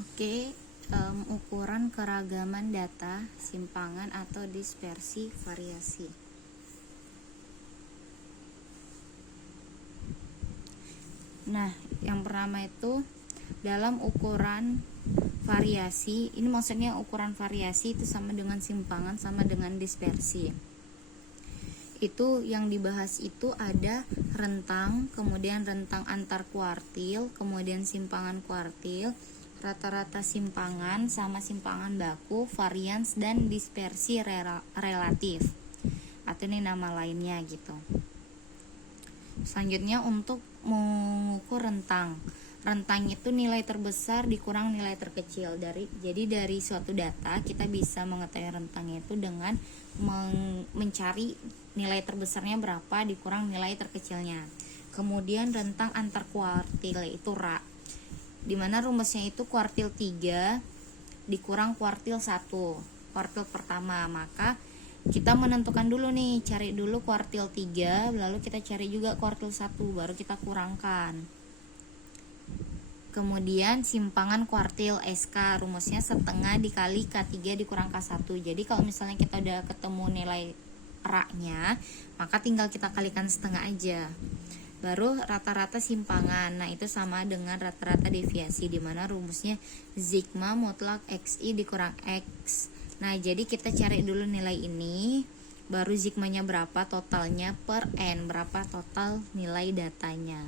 Oke, ukuran keragaman data, simpangan atau dispersi variasi. Nah, yang pertama itu dalam ukuran variasi, ini maksudnya ukuran variasi itu sama dengan simpangan sama dengan dispersi. Itu yang dibahas itu ada rentang, kemudian rentang antar kuartil, kemudian simpangan kuartil, rata-rata simpangan sama simpangan baku, varians, dan dispersi relatif, atau ini nama lainnya gitu. Selanjutnya untuk mengukur rentang itu nilai terbesar dikurang nilai terkecil. Jadi dari suatu data kita bisa mengetahui rentangnya itu dengan mencari nilai terbesarnya berapa dikurang nilai terkecilnya. Kemudian rentang antar kuartil itu RA, dimana rumusnya itu kuartil 3 dikurang kuartil 1, kuartil pertama. Maka kita menentukan dulu nih, cari dulu kuartil 3, lalu kita cari juga kuartil 1, baru kita kurangkan. Kemudian simpangan kuartil SK, rumusnya setengah dikali K3 dikurang K1. Jadi kalau misalnya kita udah ketemu nilai RA-nya, maka tinggal kita kalikan setengah aja. Baru rata-rata simpangan. Nah, itu sama dengan rata-rata deviasi, dimana rumusnya sigma mutlak XI dikurang X. Nah, jadi kita cari dulu nilai ini, baru sigmanya berapa totalnya per N, berapa total nilai datanya.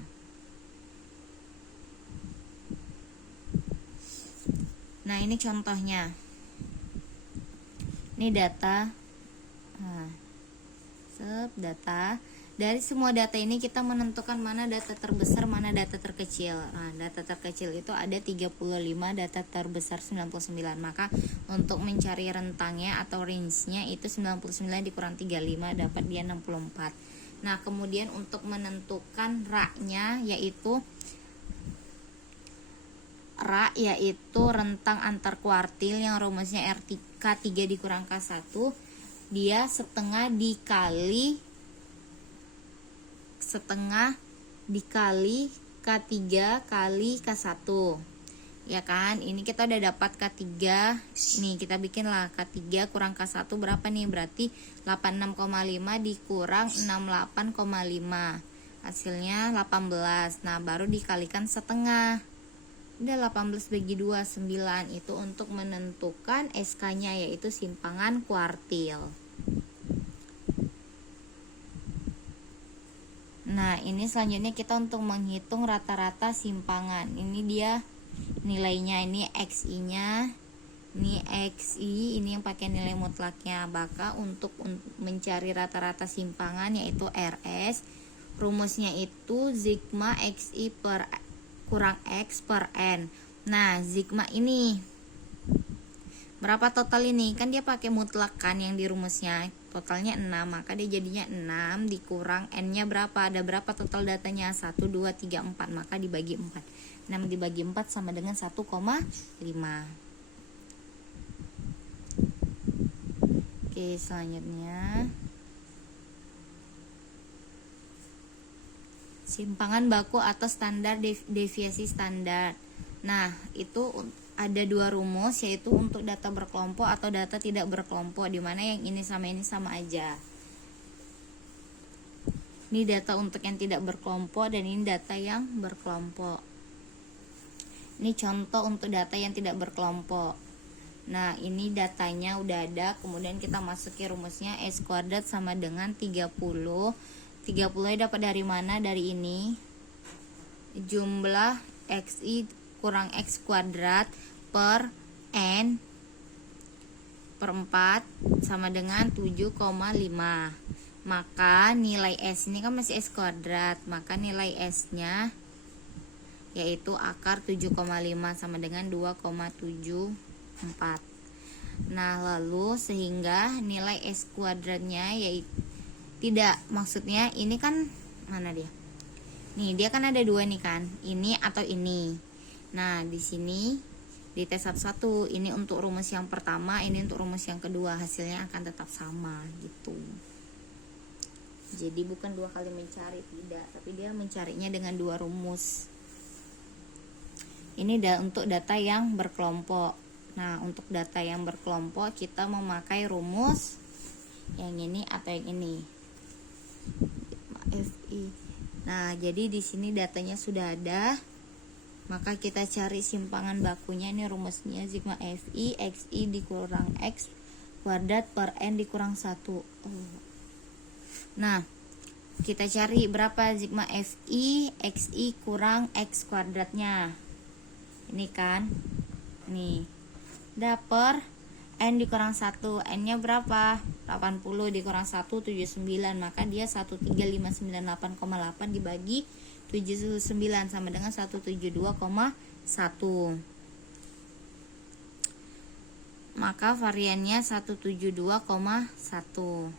Nah, ini contohnya. Ini data. Nah, data. Dari semua data ini kita menentukan mana data terbesar, mana data terkecil. Nah, data terkecil itu ada 35, data terbesar 99. Maka untuk mencari rentangnya atau range-nya itu 99 dikurang 35 dapat dia 64. Nah, kemudian untuk menentukan RA-nya yaitu rentang antar kuartil yang rumusnya K3 dikurang K1, dia setengah dikali K3 kali K1, ya kan. Ini kita udah dapat K3, nih kita bikinlah K3 kurang K1 berapa nih, berarti 86,5 dikurang 68,5, hasilnya 18. Nah, baru dikalikan setengah, udah 18 bagi 2, 9. Itu untuk menentukan SK-nya yaitu simpangan kuartil. Nah, ini selanjutnya kita untuk menghitung rata-rata simpangan. Ini dia nilainya, ini XI-nya, ini XI, ini yang pakai nilai mutlaknya. Maka untuk mencari rata-rata simpangan yaitu RS, rumusnya itu sigma XI per kurang X per N. Nah, sigma ini berapa total ini? Kan dia pakai mutlak kan yang di rumusnya. Totalnya 6, maka dia jadinya 6 dikurang N-nya berapa? Ada berapa total datanya? 1, 2, 3, 4. Maka dibagi 4. 6 dibagi 4 sama dengan 1,5. Oke, selanjutnya simpangan baku atau standar deviasi standar. Nah, itu ada dua rumus, yaitu untuk data berkelompok atau data tidak berkelompok, dimana yang ini sama aja. Ini data untuk yang tidak berkelompok dan ini data yang berkelompok. Ini contoh untuk data yang tidak berkelompok. Nah, ini datanya udah ada, kemudian kita masukin rumusnya S kuadrat sama dengan 30 dapat dari mana? Dari ini, jumlah XI kurang X kuadrat per N per 4 sama dengan 7,5. Maka nilai S ini kan masih S kuadrat, maka nilai S nya yaitu akar 7,5 sama dengan 2,74. Nah, lalu sehingga nilai S kuadratnya yaitu tidak, maksudnya ini kan mana dia? Nih, dia kan ada dua nih kan, ini atau ini. Nah, di sini di T11 ini untuk rumus yang pertama, ini untuk rumus yang kedua, hasilnya akan tetap sama gitu. Jadi bukan dua kali mencari, tidak, tapi dia mencarinya dengan dua rumus. Ini untuk data yang berkelompok. Nah, untuk data yang berkelompok kita memakai rumus yang ini atau yang ini. FI. Nah, jadi di sini datanya sudah ada. Maka kita cari simpangan bakunya. Ini rumusnya sigma FI XI dikurang X kuadrat per N dikurang 1. Nah, kita cari berapa sigma FI XI kurang X kuadratnya. Ini kan. Nih. Dapat N dikurang 1. N-nya berapa? 80 dikurang 1, 79. Maka dia 13598,8 dibagi 79 sama dengan 172,1. Maka variannya 172,1.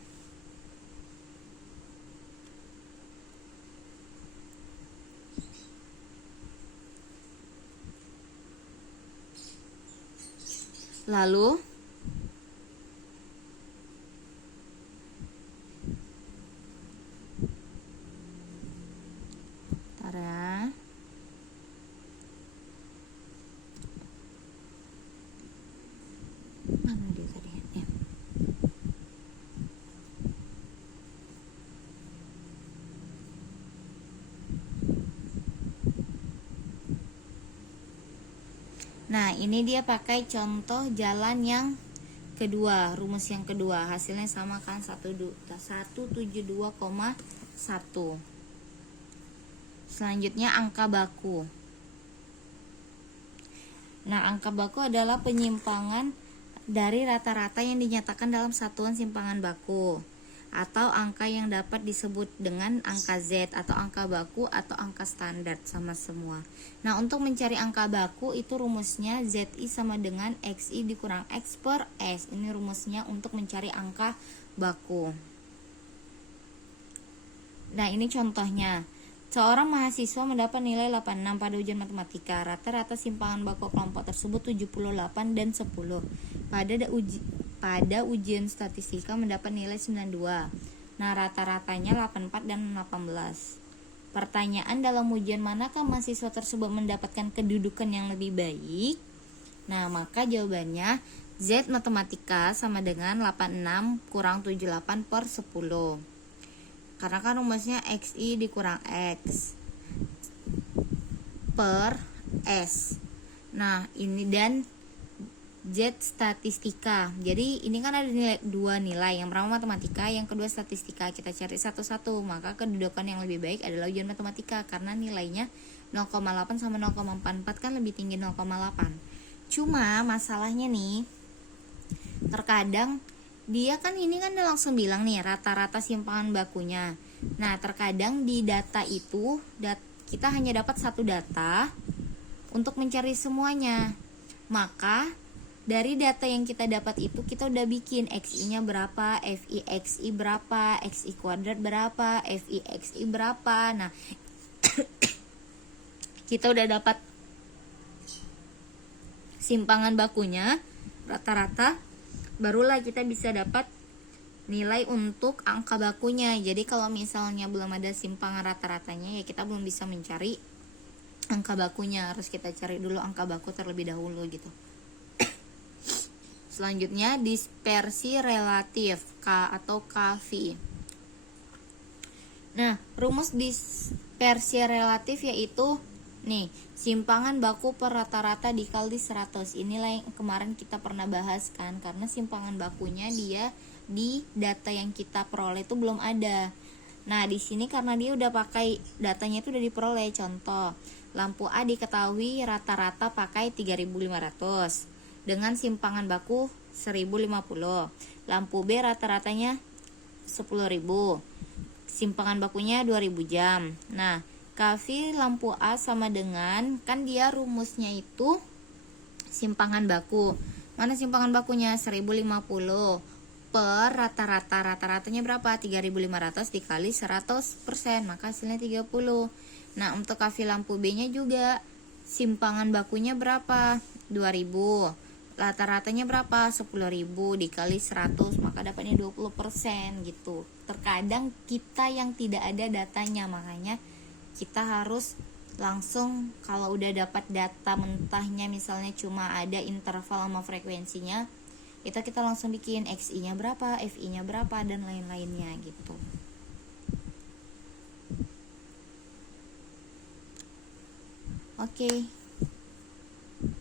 Lalu mana dia tadi? Ya. Nah, ini dia pakai contoh jalan yang kedua, rumus yang kedua. Hasilnya sama kan, 172,1. Selanjutnya angka baku. Nah, angka baku adalah penyimpangan dari rata-rata yang dinyatakan dalam satuan simpangan baku, atau angka yang dapat disebut dengan angka Z atau angka baku atau angka standar, sama semua. Nah, untuk mencari angka baku itu rumusnya ZI sama dengan XI dikurang X per S. Ini rumusnya untuk mencari angka baku. Nah, ini contohnya. Seorang mahasiswa mendapat nilai 86 pada ujian matematika. Rata-rata simpangan baku kelompok tersebut 78 dan 10. Pada ujian statistika mendapat nilai 92. Nah, rata-ratanya 84 dan 18. Pertanyaan, dalam ujian manakah mahasiswa tersebut mendapatkan kedudukan yang lebih baik? Nah, maka jawabannya Z matematika sama dengan 86 kurang 78 per 10. Karena kan rumusnya XI dikurang X per S. Nah, ini dan Z statistika. Jadi ini kan ada dua nilai. Yang pertama matematika, yang kedua statistika. Kita cari satu-satu. Maka kedudukan yang lebih baik adalah ujian matematika karena nilainya 0,8 sama 0,44 kan lebih tinggi 0,8. Cuma masalahnya nih, terkadang dia kan ini kan udah langsung bilang nih rata-rata simpangan bakunya. Nah, terkadang di data itu kita hanya dapat satu data untuk mencari semuanya. Maka dari data yang kita dapat itu kita udah bikin XI-nya berapa, FI XI berapa, XI kuadrat berapa, FI XI berapa. Nah, kita udah dapat simpangan bakunya rata-rata, barulah kita bisa dapat nilai untuk angka bakunya. Jadi kalau misalnya belum ada simpangan rata-ratanya, ya kita belum bisa mencari angka bakunya. Harus kita cari dulu angka baku terlebih dahulu gitu. Selanjutnya dispersi relatif, K atau KV. Nah, rumus dispersi relatif yaitu nih, simpangan baku per rata-rata dikali 100. Inilah yang kemarin kita pernah bahas kan, karena simpangan bakunya dia di data yang kita peroleh itu belum ada. Nah, di sini karena dia udah pakai datanya itu udah diperoleh. Contoh, lampu A diketahui rata-rata pakai 3.500 dengan simpangan baku 1050. Lampu B rata-ratanya 10.000. Simpangan bakunya 2000 jam. Nah, KV lampu A sama dengan, kan dia rumusnya itu simpangan baku. Mana simpangan bakunya? 1050 per rata-rata. Rata-ratanya berapa? 3.500 dikali 100%, maka hasilnya 30. Nah, untuk KV lampu B-nya juga simpangan bakunya berapa? 2000. Rata-ratanya berapa? 10.000 dikali 100, maka dapatnya 20% gitu. Terkadang kita yang tidak ada datanya, makanya kita harus langsung kalau udah dapat data mentahnya, misalnya cuma ada interval sama frekuensinya, itu kita langsung bikin XI nya berapa, FI nya berapa, dan lain-lainnya gitu. Oke.